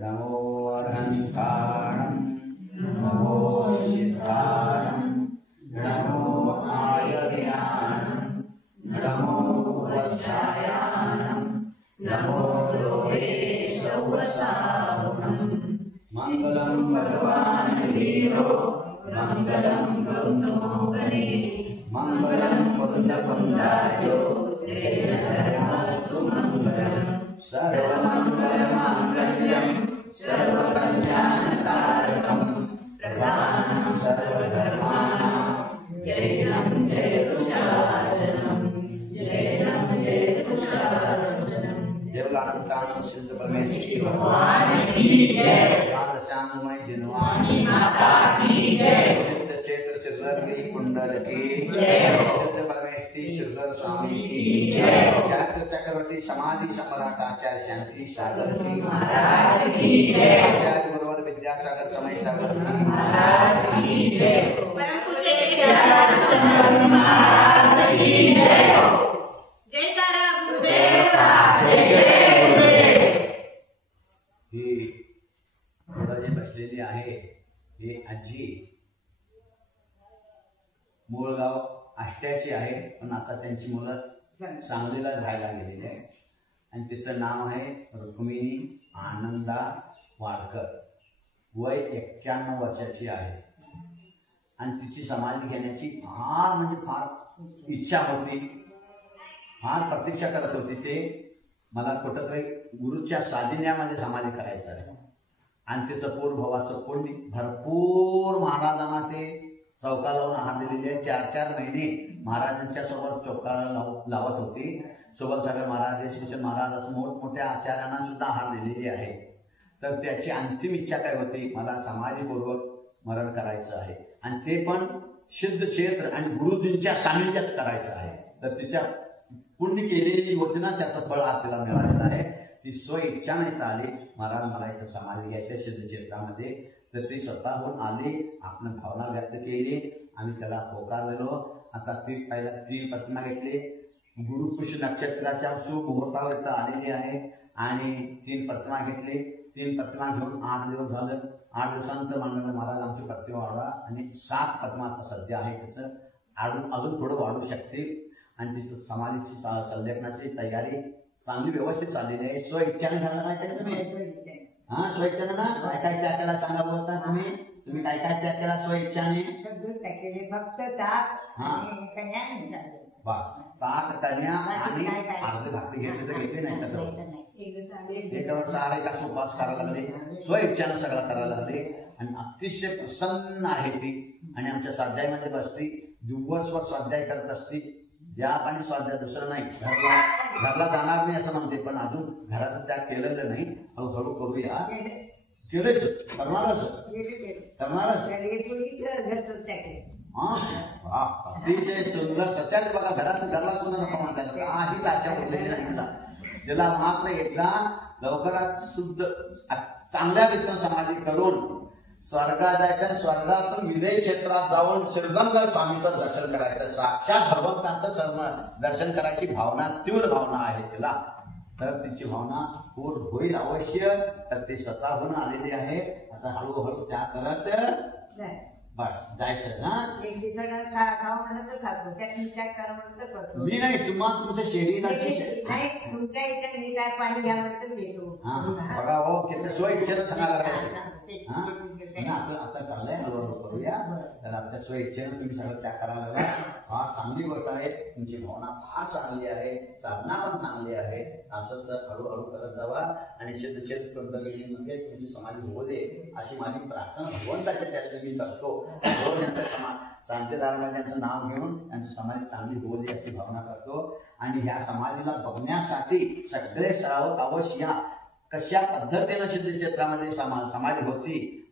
नमो अरहंताणं नमो सिद्धाणं नमो आयर्याणं नमो वज्रायाणं नमो लोहे सौवसावनं मंगलं भगवान् वीरो मंगलं गौतमोगणे मंगलं कुन्दकुन्दायो तेन धर्मसुमङ्गलम् सर्वमङ्गलमाङ्गल्यं सर्वकल्याणकारकं प्रधानं सर्वधर्माणां जयं जयतु शासनं जयं जयतु शासनं। देवलानंद सिद्ध परमेश्वरी भगवान की जय। श्याममय दिनवाणी माता की जय। सिद्ध क्षेत्र सिद्धि कुंडल की जय। सिद्ध परमेश्वरी श्रीधर स्वामी की जय। व्यास चक्रवर्ती समाधि सम्राटाचार्य शांति सागर जी महाराज की जय। आचार्य गुरुवर विद्यासागर समय सागर जी महाराज की जय। परम पूज्य श्यामानंद महाराज की जय। जयकारा गुरुदेव का जय जय गुरुदेव। ही जे बसलेली आहे हे आजी मूळ गाव आष्ट्याची आहे, पण आता त्यांची मुलं सांगलीला राहायला गेलेली आहे आणि तिचं नाव आहे रुक्मिणी आनंदा वाडकर. वय 91 वर्षाची आहे आणि तिची समाधी घेण्याची फार म्हणजे फार इच्छा होती, फार प्रतीक्षा करत होती. ते मला कुठंतरी गुरुच्या साधिन्यामध्ये समाधी करायचं आहे आणि तिचं पूर्वभावाचं पुण्य भरपूर महाराजांना ते चौका लावून आहार दिलेली आहे. 4-4 महिने महाराजांच्या सोबत चौकाला लावत होती. सोबतसागर महाराज, देशभूषण महाराज असं मोठमोठ्या आचार्यांना सुद्धा आहार दिलेली आहे. तर त्याची अंतिम इच्छा काय होती, मला समाधीपूर्वक मरण करायचं आहे आणि ते पण सिद्ध क्षेत्र आणि गुरुजींच्या सान्निध्यात करायचं आहे. तर तिच्या पुण्य केलेली होती ना, त्याचं फळ आज तिला मिळालेलं आहे. ती स्व इच्छाने आली, महाराज मला इथं समाधी घ्यायच्या सिद्ध क्षेत्रामध्ये. तर ती स्वतःहून आली, आपण भावना व्यक्त केली, आम्ही त्याला होकारलेलो. आता ती पहिला 3 प्रतिमा घेतली, गुरुपुष्य नक्षत्राच्या सुमुहूर्तावर इथं आलेली आहे आणि 3 प्रतिमा घेतली. 3 प्रतिमा घेऊन 8 दिवस झालं. 8 दिवसानंतर म्हणलं महाराज आमची प्रतिमा वाढवा आणि 7 प्रतिमा सध्या आहे. तिचं अजून थोडं वाढू शकते आणि तिचं समाधीची संलेखनाची तयारी चांगली व्यवस्थित चाललेली आहे. स्व इच्छाने झालं नाही का तुम्ही? हा, स्व इच्छाने ना. काय काय त्याग केला सांगा बोलता तुम्ही काय काय त्याग केला स्व इच्छाने? फक्त ताक आणि कन्या. बस ताक कन्या आणि अर्धी भाकरी घेतली तर घेतली नाही का? एकावर 4 तास उपवास करायला लागले, स्व इच्छाने सगळं करायला लागले आणि अतिशय प्रसन्न आहे ती. आणि आमच्या स्वाध्यायामध्ये बसती, दिवसभर स्वाध्याय करत असती. ज्या पाणी स्वाध्याय दुसरं नाही, घरला जाणार नाही असं म्हणते, पण अजून घराचं त्याग केलेलं नाही. हळूहळू करूया, केलेच करणारच. अतिशय सुंदर सत्यात बघा, घरला सुद्धा नको म्हणतात. काहीच आशा उरलेली नाही मला. ज्याला मात्र एकदा लवकरात शुद्ध चांगल्या रीतीने समाधी करून स्वर्गात जायचं, स्वर्गातून विदय क्षेत्रात जाऊन श्रीधंकर स्वामीचं दर्शन करायचं, साक्षात भगवंतांचं दर्शन करायची भावना, तीव्र भावना आहे तिला. तर तिची भावना पूर्ण होईल अवश्य. तर ते स्वतःहून आलेली आहे. आता हळूहळू त्या करत बस जायचं ना. एक दिवसाला खाऊ म्हणत तर खातो, त्यात करा म्हणत तर करतो. मी नाही, तुम्हाला तुमच्या शरीराची नाही, तुमच्या इच्छेने मी काय पाणी घ्या म्हणत तर घेतो. बघा हो, किती स्व इच्छेनं सांगायला आता चाललंय, हळूहळू करूया. तर आपल्या स्व इच्छेनं तुम्ही सगळं त्याग करायला लागला. फार चांगली गोष्ट आहे. तुमची भावना फार चांगली आहे, साधना पण चांगली आहे. असं तर हळूहळू करत जावा आणि सिद्धक्षेत्र कुंडलिनीमध्ये तुमची समाधी होऊ दे अशी माझी प्रार्थना भगवंताच्या चरणी मी करतो. शांतीदाराला त्यांचं नाव घेऊन त्यांची समाधी चांगली होऊ दे अशी भावना करतो. आणि ह्या समाधीला बघण्यासाठी सगळे श्रावक अवश्य या कशा पद्धतीनं सिद्ध क्षेत्रामध्ये समाधी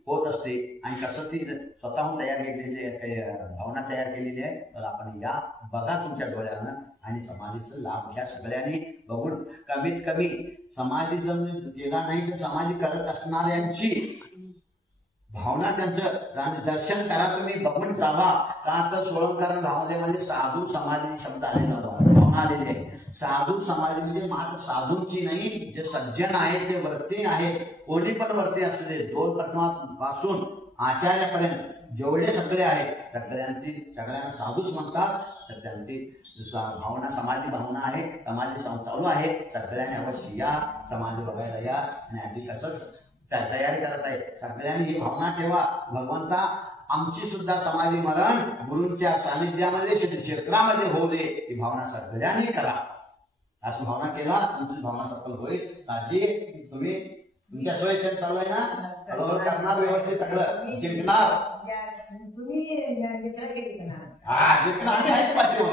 होत असते आणि कसं ती स्वतःहून तयार केलेली आहे, भावना तयार केलेली आहे. तर आपण या बघा तुमच्या डोळ्यानं आणि समाधीचा लाभ घ्या सगळ्यांनी बघून. कमीत कमी समाधी जर केला नाही तर समाधी करत असणाऱ्यांची भावना त्यांचं आणि दर्शन करा तुम्ही, बघून जावा. का तर सोळंकरण भावनेमध्ये साधू समाधी शब्द आलेला भावना आलेली आहे. साधू समाधी म्हणजे मात्र साधूंची नाही, जे सज्जन आहेत ते वरती आहेत, कोणी पण वरती असू दे, 2 पासून आचार्यापर्यंत जेवढे सगळे आहेत सगळ्यांना साधूच म्हणतात. तर त्यांची भावना समाधी भावना आहे, समाधी चालू आहे. सगळ्यांनी अवश्य या, समाधी बघायला या. आणि आधी कसं तयारी करत आहे, सगळ्यांनी ही भावना ठेवा. भगवंता आमची सुद्धा समाधी मरण गुरूंच्या सानिध्यामध्ये क्षेत्रामध्ये होऊ दे, ही भावना सगळ्यांनी करा. असं भावना केला तुमची भावना सफल होईल. आजी तुम्ही तुमच्या सोयीचे चालू आहे ना, हळूहळू करणार, व्यवस्थित सगळं जिंकणार. जिंकणार आम्ही आहे पाठी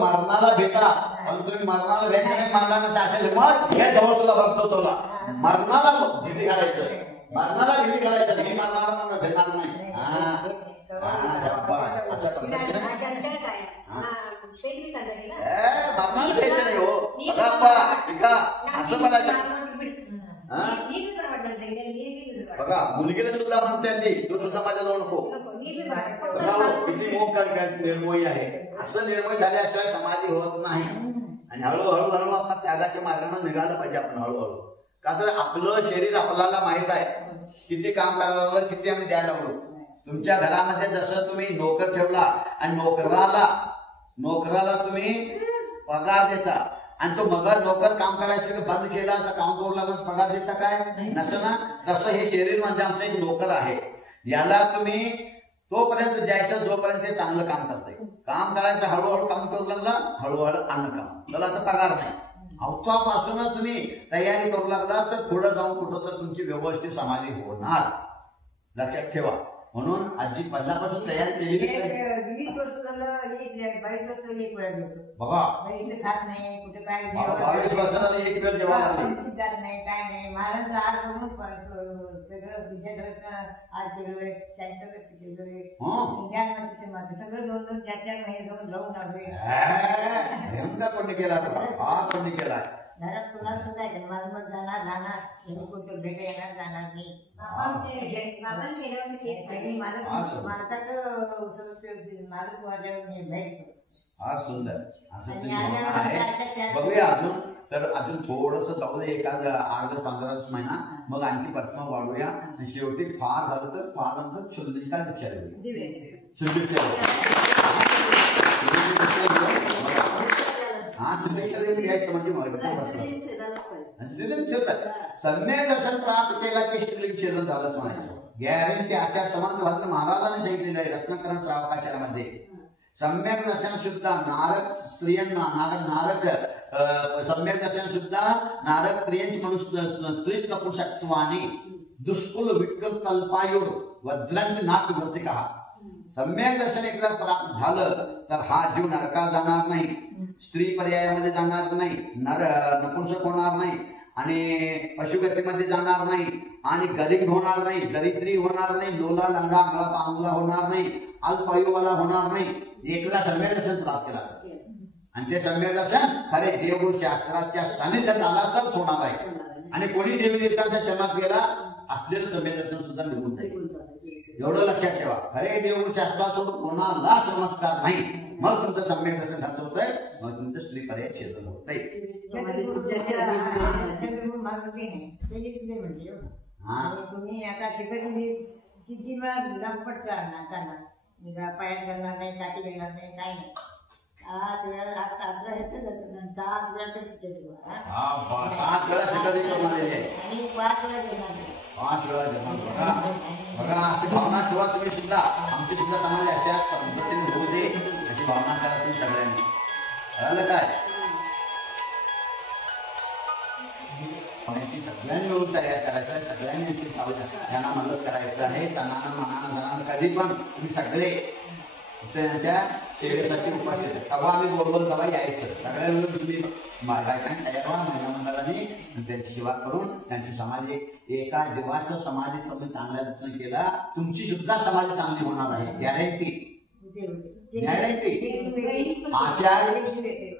मरणाला भेटा, पण तुम्ही मरणाला भेटायचं नाही. मरणाला असेल मग हे जवळ तुला बघतो, तुला मरणाला भीती घालायचं, मरणाला भीती घालायचं नाही, मरणाला भेटणार नाही. मरणाला भेटायचं नाही हो. बघा असं म्हणायचं. बघा मुलगीला सुद्धा म्हणतात ती, तो सुद्धा माझ्या जवळ नको. किती मोह निर्मोही आहे. असं निर्मोही झाल्याशिवाय समाधी होत नाही. आणि हळूहळू आपण त्यागाच्या मार्गाने निघालं पाहिजे. आपण हळूहळू, का तर आपलं शरीर आपल्याला माहित आहे किती काम करायला लागलं, किती आम्ही द्यायला लागलो. तुमच्या घरामध्ये जसं तुम्ही नोकर ठेवला आणि नोकराला तुम्ही पगार देता, आणि तो मगर नोकर काम करायचं बंद केला तर काम करू लागला, पगार देता काय नसं ना. तसं हे शरीर म्हणजे आमचं एक नोकर आहे. याला तुम्ही तोपर्यंत द्यायचं जोपर्यंत ते चांगलं काम करतंय. काम करायचं, हळूहळू काम करू लागला, हळूहळू अन्न काम, त्याला तर पगार नाही. अवतापासूनच तुम्ही तयारी करू लागला तर पुढे जाऊन कुठं तर तुमची व्यवस्थित समाधी होणार, लक्षात ठेवा. म्हणून आजी पहिल्यापासून तयारी केलेली बघा. 22 वर्षाला एक वेळ जेव्हा लागली नाही काय नाही. महाराजांचा आर करून सगळं विद्यासागरचं आर केलोय, त्यांचं लक्ष केलोय, सगळं 2-2, 4-4 महिने जाऊन राहून आलोय. कोणी केला हा कोणी केला घरात कोणाला सुद्धा आहे. माझं मग जाणार कोणतं भेट येणार जाणार नाही. हा सुंदर असं बघूया. अजून थोडस जाऊ दे, एखादा 8-15 महिना, मग आणखी प्रथम वाढूया. आणि शेवटी फार झालं तर फार नंतर शुद्धीका दीक्षा देऊया. घ्यायचं म्हणजे सम्यक दर्शन प्राप्त केला की स्त्रीलिंग छेदन झालंच म्हणायचं. गॅरंटी आचार समाज महाराजांनी सांगितलेलं आहे रत्नाकरण श्रावकाचारामध्ये. सम्यक दर्शन सुद्धा नारक स्त्रियांना नारक सम्यक दर्शन सुद्धा नारक स्त्रियांची म्हणून स्त्री नपुंसकत्वाने दुष्कुल विटकल कल्पायुड वज्रांची नाक वर्तिका. सम्यक दर्शन एकदा प्राप्त झालं तर हा जीव नरकात जाणार नाही, स्त्री पर्यायामध्ये जाणार नाही, नपुंसक होणार नाही, आणि पशुगतीमध्ये जाणार नाही, आणि गरीब होणार नाही, दरिद्री होणार नाही, लोला लंगडा पांगला होणार नाही, अल्पायुवाला होणार नाही. एकदा सम्यक दर्शन प्राप्त केला आणि ते सम्यक दर्शन खरे देवगुरु शास्त्राच्या सानिध्यात आला तरच होणार आहे. आणि कोणी देवी देवतांच्या शरणात गेला असलेलं सम्यक दर्शन सुद्धा निघून जाईल. एवढं लक्षात ठेवा. खरे देवगुरु शास्त्रासोबत कोणाला नमस्कार नाही, मग तुमचं सम्यक दर्शन घातलं होतंय, मग तुमचं स्त्री पर्याय छेदन होतंय. तुम्ही आता शिकवली किती वेळा रंपट चालणार, पायात घालणार नाही, काठी घेणार नाही, काय नाही. 7 वेळा 7 वेळा तरीच केलं आणि 5 वेळा घेणार नाही. 5 वेळा बघा बघा अशी भावना ठेवा तुम्ही सुद्धा. आमची सुद्धा समाज अशा पद्धतीने होऊ दे अशी भावना करा तुम्ही सगळ्यांनी. कळलं काय? सगळ्यांनी मिळून तयार करायचं, सगळ्यांनी त्यांना मदत करायचं आहे. तनानं मनानं धनानं कधी पण तुम्ही सगळे त्यांच्या सेवेसाठी उपास तेव्हा आम्ही बोलवून तेव्हा यायचं. सगळ्या मिळून तुम्ही बायकांनी तयार व्हा, महिला मंडळांनी त्यांची सेवा करून त्यांची समाज एका जीवाचं समाधी तुम्ही चांगल्या रीतीने केला, तुमची सुद्धा समाज चांगली होणार आहे. Guarantee guarantee.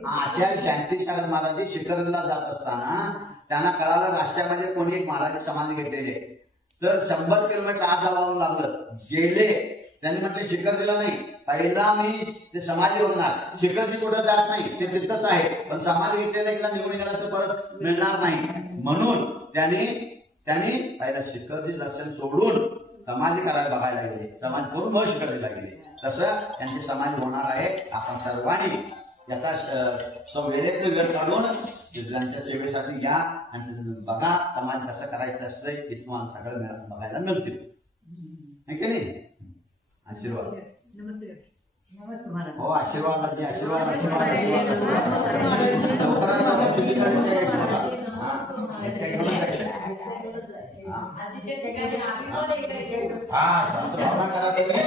आचार्य शांतीसागर महाराज शिखरला जात असताना त्यांना कळालं राष्ट्रामध्ये कोणी एक महाराज समाधी घेतलेले आहे. तर 100 किलोमीटर आत जावं लागलं. गेले, त्यांनी म्हटलं शिखर नाही, पहिला मी ते समाधी होणार, शिखरजी कुठं जात नाही, ते तिथंच आहे, पण समाधी घेतलेलं एकदा निवडून गेला तर परत मिळणार नाही. म्हणून त्यांनी पहिला शिखरजी दर्शन सोडून समाधी करायला बघायला गेले, समाधी करून मग शिखरजीला गेले. तसं त्यांची समाधी होणार आहे. आपण सर्वांनी याचा वेळेतलं वेळ काढून त्यांच्या सेवेसाठी या आणि बघा समाज कसं करायचं असतंय हे तुम्हाला सगळं बघायला मिळतील, है की नाही? आशीर्वाद. हो, आशीर्वाद आशीर्वाद भावना करा तुम्ही.